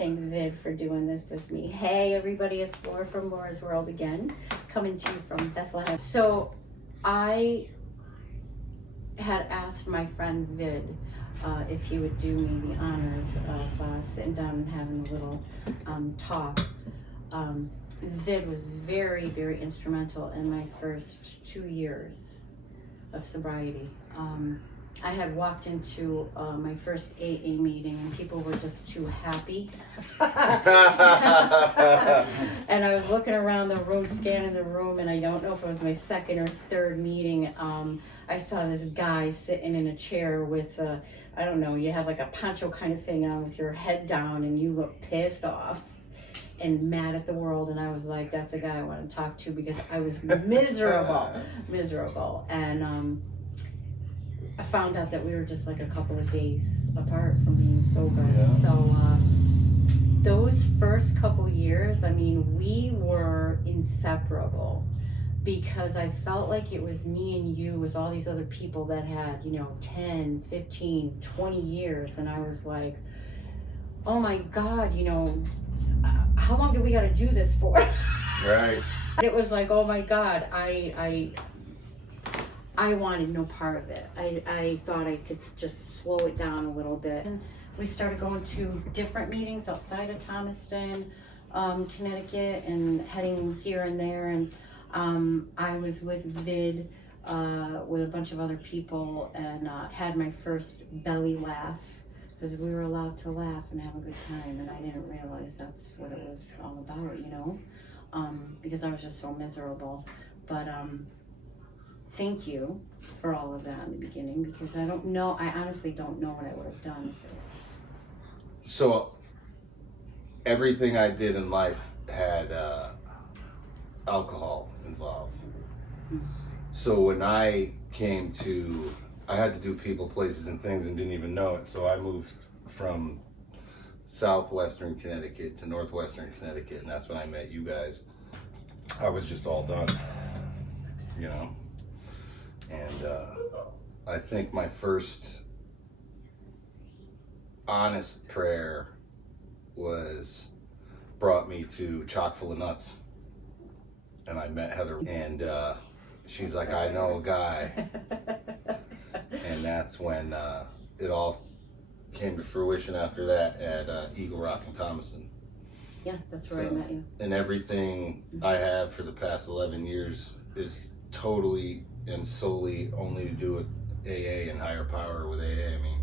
thank Vid for doing this with me. Hey everybody, it's Laura from Laura's World again, coming to you from Bethlehem. So I had asked my friend Vid if he would do me the honors of sitting down and having a little talk. Vid was very, very instrumental in my first 2 years of sobriety. I had walked into my first AA meeting and people were just too happy. And I was looking around the room, scanning the room, and I don't know if it was my second or third meeting. I saw this guy sitting in a chair with, I don't know, you have like a poncho kind of thing on with your head down and you look pissed off and mad at the world. And I was like, that's a guy I want to talk to because I was miserable. And I found out that we were just like a couple of days apart from being sober. Yeah. So those first couple years, I mean, we were inseparable because I felt like it was me and you with all these other people that had, 10, 15, 20 years. And I was like, oh my God, how long do we got to do this for? Right. It was like, oh my God, I wanted no part of it. I thought I could just slow it down a little bit. And we started going to different meetings outside of Thomaston, Connecticut, and heading here and there. And I was with Vid with a bunch of other people and had my first belly laugh because we were allowed to laugh and have a good time. And I didn't realize that's what it was all about, because I was just so miserable. But thank you for all of that in the beginning because I honestly don't know what I would have done. So everything I did in life had alcohol involved. Mm-hmm. So when I came to, I had to do people, places, and things and didn't even know it. So I moved from southwestern Connecticut to northwestern Connecticut, and that's when I met you guys. I was just all done, And I think my first honest prayer brought me to Chock full of Nuts. And I met Heather and she's like, I know a guy. And that's when it all came to fruition after that at Eagle Rock in Thomaston. Yeah, that's where I met you. And everything I have for the past 11 years is totally and solely only to do with AA and higher power with AA. I mean,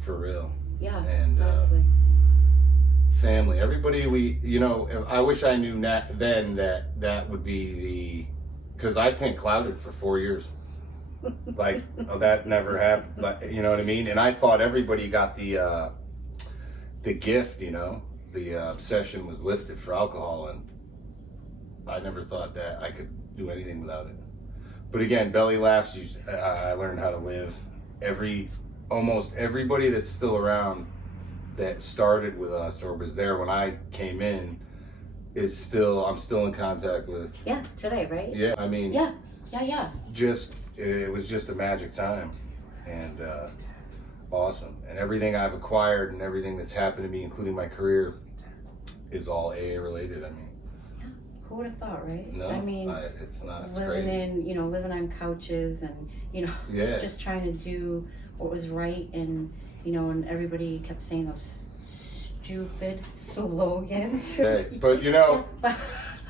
for real. Yeah, and family, everybody I wish I knew then that would be because I've been clouded for 4 years. Like, that never happened. Like, you know what I mean? And I thought everybody got the gift, the obsession was lifted for alcohol, and I never thought that I could do anything without it. But again, belly laughs, I learned how to live. Almost everybody that's still around that started with us or was there when I came in I'm still in contact with. Yeah, today, right? Yeah, I mean. Yeah. It was just a magic time and awesome. And everything I've acquired and everything that's happened to me, including my career, is all AA related. I mean. Who would have thought, right? No, I mean, it's not. It's living crazy. Living on couches and, just trying to do what was right and, and everybody kept saying those stupid slogans. Hey, but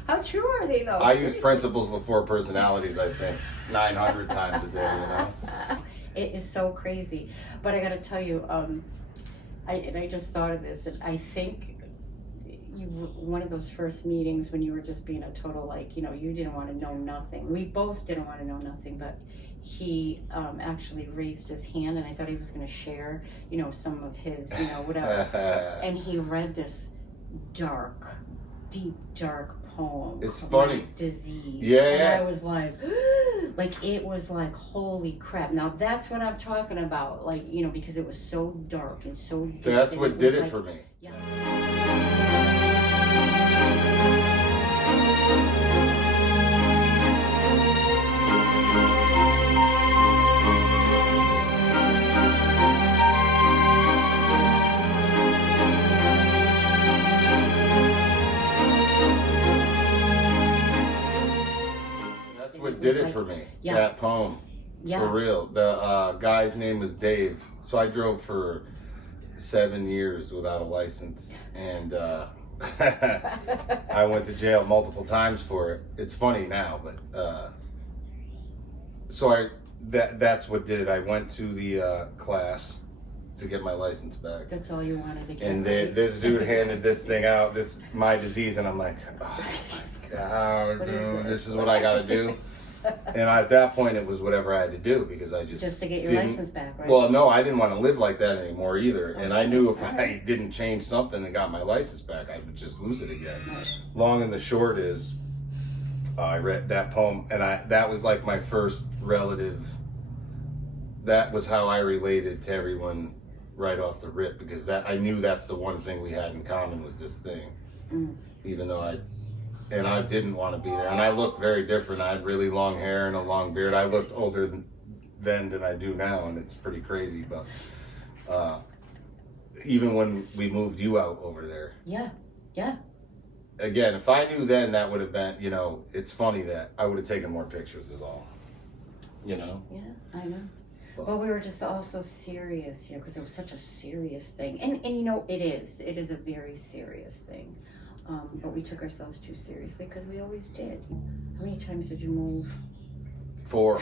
how true are they though? I use principles before personalities, I think, 900 times a day, It is so crazy. But I gotta tell you, I just thought of this, and I think one of those first meetings when you were just being a total, you didn't want to know nothing. We both didn't want to know nothing, but he actually raised his hand, and I thought he was going to share, some of his, whatever. And he read this deep, dark poem. It's funny. Disease. Yeah. And I was like, it was like, holy crap. Now that's what I'm talking about, because it was so dark and so deep. That's what did it for me. Yeah. did it like, for me. yeah. That poem. Yeah. For real. The guy's name was Dave. So I drove for 7 years without a license, and I went to jail multiple times for it. It's funny now, but so that's what did it. I went to the class to get my license back. That's all you wanted to get. And this dude handed this thing out, my disease, and I'm like, oh my God, dude, this is what I got to do. And at that point, it was whatever I had to do, because I just to get your license back, right? Well, no, I didn't want to live like that anymore either. And I knew if I didn't change something and got my license back, I would just lose it again. Right. Long and the short is, I read that poem, and that was like my first relative. That was how I related to everyone right off the rip, because I knew that's the one thing we had in common was this thing. Even though I didn't want to be there, and I looked very different. I had really long hair and a long beard. I looked older then than I do now, and it's pretty crazy. But even when we moved you out over there, yeah. Again, if I knew then, that would have been, it's funny that I would have taken more pictures is all, Yeah, I know. Well, we were just all so serious here, because it was such a serious thing. And it is a very serious thing. But we took ourselves too seriously, because we always did. How many times did you move? 4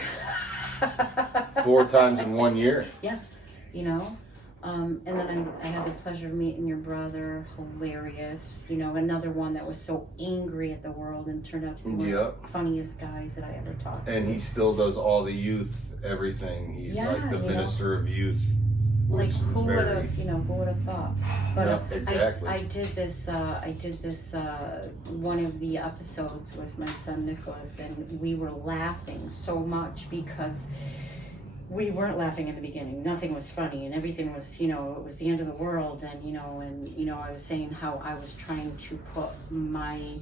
times in 1 year. Yeah, and then I had the pleasure of meeting your brother, hilarious, another one that was so angry at the world and turned out to be one of the funniest guys that I ever talked to. And he still does all the youth, everything. He's like the minister of youth. Like who would have thought? But exactly. I did this. One of the episodes was my son Nicholas, and we were laughing so much because we weren't laughing in the beginning. Nothing was funny, and everything was, it was the end of the world, and I was saying how I was trying to put my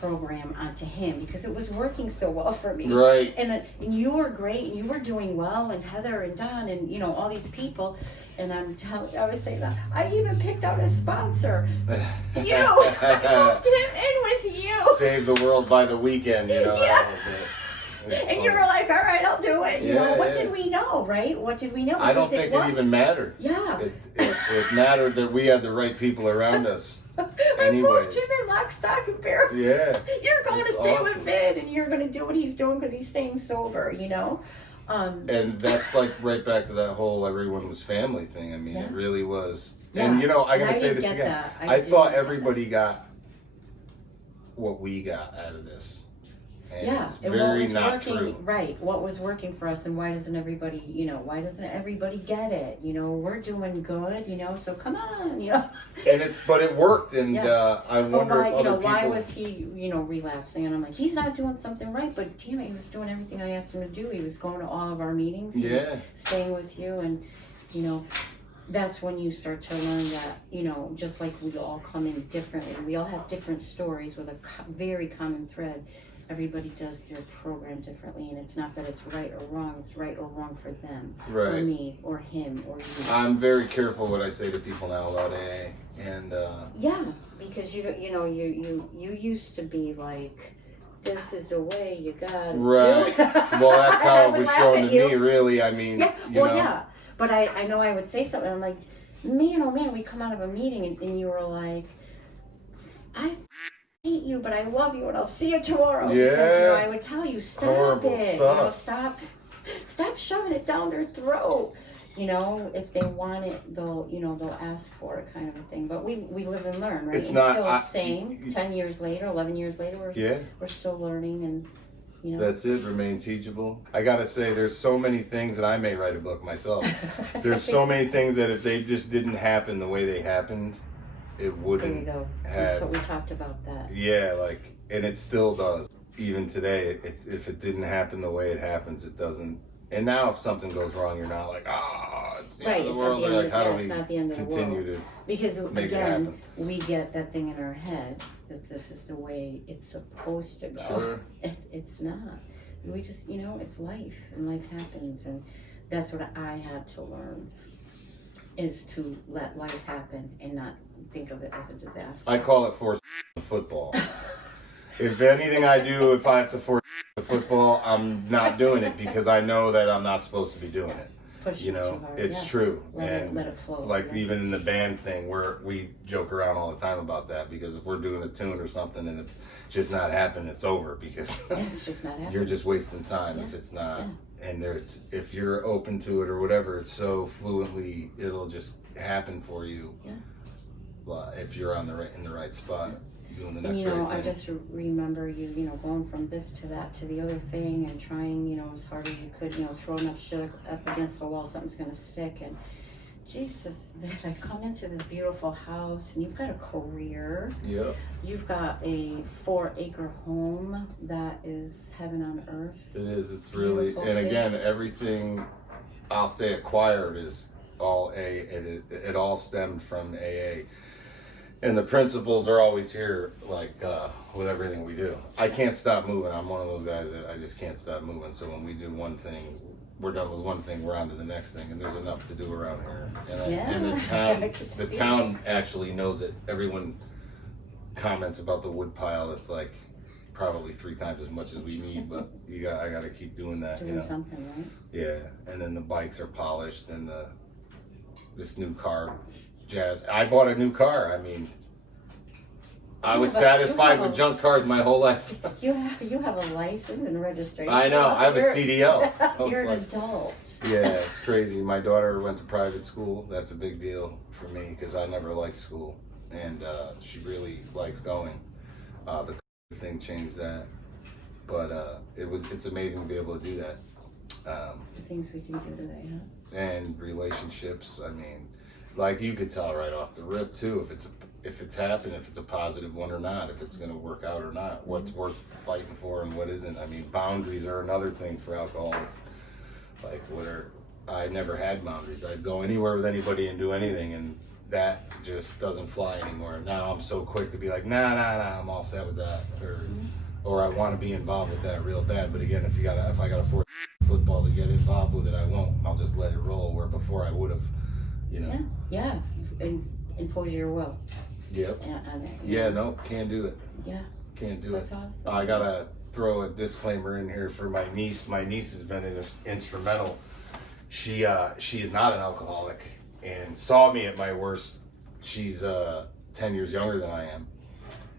program onto him, because it was working so well for me. Right. And you were great, and you were doing well, and Heather and Don and all these people. And I was saying that I even picked out a sponsor. You, I moved him in with you. Save the world by the weekend, Yeah. And you were like, all right, I'll do it. What did we know, right? What did we know? I don't think it even mattered. Yeah. It mattered that we had the right people around us. I moved him in lock, stock, and barrel. Yeah. You're going to stay awesome. with Vin, and you're going to do what he's doing because he's staying sober, And that's like right back to that whole everyone was family thing. I mean, it really was. Yeah. And I got to say this again. I thought everybody got what we got out of this. And it's very not true. Right. What was working for us, and why doesn't everybody get it? We're doing good, so come on, But it worked, and I wonder if other people. Why was he, relapsing? And I'm like, he's not doing something right, but damn it, he was doing everything I asked him to do. He was going to all of our meetings. He was staying with you, and that's when you start to learn that, just like we all come in differently, we all have different stories with a very common thread. Everybody does their program differently, and it's not that it's right or wrong. It's right or wrong for them, or me, or him, or you. I'm very careful what I say to people now about AA, and because you used to be like, this is the way you gotta do it. Well, that's how it was shown to me. Really, I mean, But I know I would say something. I'm like, man, oh man, we come out of a meeting, and you were like, I hate you, but I love you, and I'll see you tomorrow. Yeah. Because, I would tell you, stop horrible it. stuff. Stop shoving it down their throat. If they want it, they'll ask for it, kind of a thing. But we live and learn, right? It's not still the same. 10 years later, 11 years later, we're still learning, and That's it. Remain teachable. I gotta say, there's so many things that I may write a book myself. There's so many things that if they just didn't happen the way they happened, it wouldn't. There you go. That's what we talked about. That. Yeah, and it still does. Even today, if it didn't happen the way it happens, it doesn't. And now, if something goes wrong, you're not like, it's the end of the world. They're like, how do we continue to because make it again, happen? We get that thing in our head that this is the way it's supposed to go. Sure. It's not. We just, it's life, and life happens, and that's what I had to learn, is to let life happen and not think of it as a disaster. I call it force football. If anything I do, if I have to force the football, I'm not doing it because I know that I'm not supposed to be doing it. Push You know, too hard. it's Yeah. true. Let it flow. Like Yeah. even in the band thing, we joke around all the time about that, because if we're doing a tune or something and it's just not happening, it's over, because It's just not happening. you're just wasting time if it's not. And if you're open to it or whatever, it's so fluently, it'll just happen for you. If you're in the right spot, doing the next right I thing. just remember you, going from this to that to the other thing and trying, as hard as you could, throw enough shit up against the wall, something's gonna stick. And Jesus, man, I come into this beautiful house and you've got a career. Yep. You've got a 4-acre home that is heaven on earth. It is. It's really, Beautiful and again, kids. everything I'll say acquired is all it all stemmed from AA. And the principles are always here, like with everything we do. I can't stop moving. I'm one of those guys that I just can't stop moving. So when we do one thing, we're done with one thing, we're on to the next thing, and there's enough to do around here. And the town actually knows it. Everyone comments about the wood pile. It's like probably 3 times as much as we need, but I got to keep doing that. Doing something, right? Yeah, and then the bikes are polished, and this new car. Jazz. I bought a new car. I mean, I was satisfied with junk cars my whole life. You have a license and registration. I know. I have a CDL. You're an adult. Yeah, it's crazy. My daughter went to private school. That's a big deal for me because I never liked school, and she really likes going. The thing changed that, but it's amazing to be able to do that. The things we can do today, huh? And relationships. I mean. Like you could tell right off the rip too if it's happened, if it's a positive one or not, if it's going to work out or not, what's worth fighting for and what isn't. I mean, boundaries are another thing for alcoholics. Like I never had boundaries. I'd go anywhere with anybody and do anything, and that just doesn't fly anymore. Now I'm so quick to be like, nah, I'm all set with that, or I want to be involved with that real bad. But again, if I got to force football to get involved with it, I won't. I'll just let it roll. Where before I would have. Yeah, and impose your will. Yep. No, can't do it. Yeah. Can't do That's it. awesome. I gotta throw a disclaimer in here for my niece. My niece has been instrumental. She is not an alcoholic and saw me at my worst. She's 10 years younger than I am,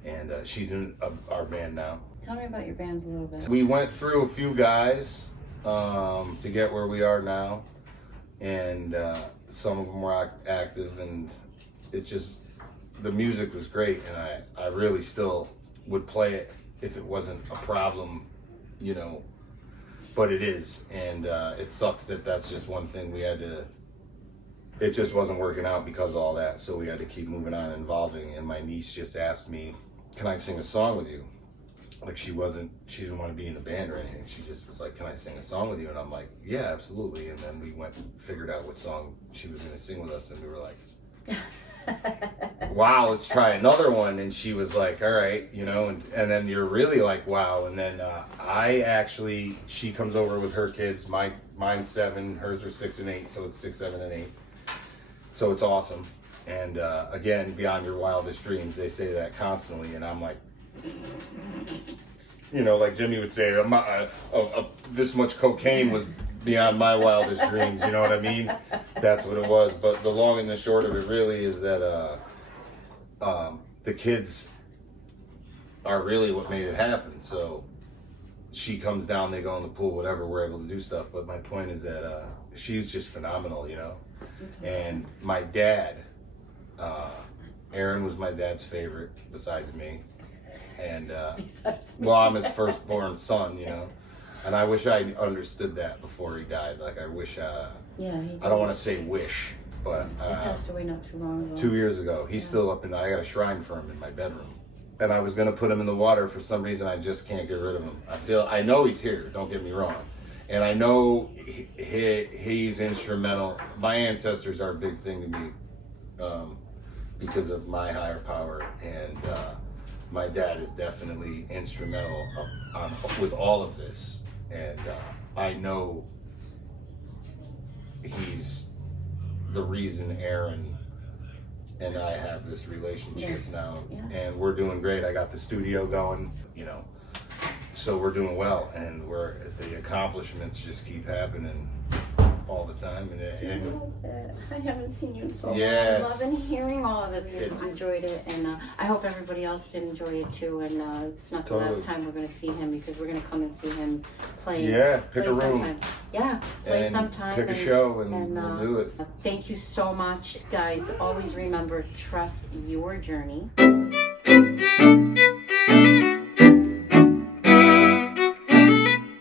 and she's in our band now. Tell me about your band a little bit. We went through a few guys to get where we are now. And some of them were active, and the music was great, and I really still would play it if it wasn't a problem, but it is, and it sucks that that's just one thing it just wasn't working out because of all that, so we had to keep moving on and evolving. And my niece just asked me, can I sing a song with you? Like she didn't want to be in the band or anything. She just was like, can I sing a song with you? And I'm like, yeah, absolutely. And then we went and figured out what song she was going to sing with us. And we were like, wow, let's try another one. And she was like, all right, and then you're really like, wow. And then she comes over with her kids. Mine's 7, hers are 6 and 8. So it's 6, 7, and 8. So it's awesome. And again, beyond your wildest dreams, they say that constantly. And I'm like, like Jimmy would say, this much cocaine was beyond my wildest dreams, you know what I mean? That's what it was. But the long and the short of it really is that the kids are really what made it happen. So she comes down, they go in the pool, whatever, we're able to do stuff. But my point is that she's just phenomenal, And my dad, Aaron was my dad's favorite besides me. And I'm his firstborn son, and I wish I understood that before he died. Like I wish, I don't want to say wish, but he passed away not too long ago. 2 years ago. He's still up I got a shrine for him in my bedroom, and I was gonna put him in the water. For some reason, I just can't get rid of him. I know he's here. Don't get me wrong, and I know he's instrumental. My ancestors are a big thing to me because of my higher power, and my dad is definitely instrumental with all of this, and I know he's the reason Aaron and I have this relationship now, and we're doing great. I got the studio going, so we're doing well, and the accomplishments just keep happening all the time. And I haven't seen you in so long. Yes. I'm loving hearing all of this. I enjoyed it, and I hope everybody else did enjoy it too. And it's not the last time we're going to see him, because we're going to come and see him play. Yeah, pick a room. Sometime. Yeah, play and sometime. pick a show, and we'll do it. Thank you so much, guys. Always remember, trust your journey.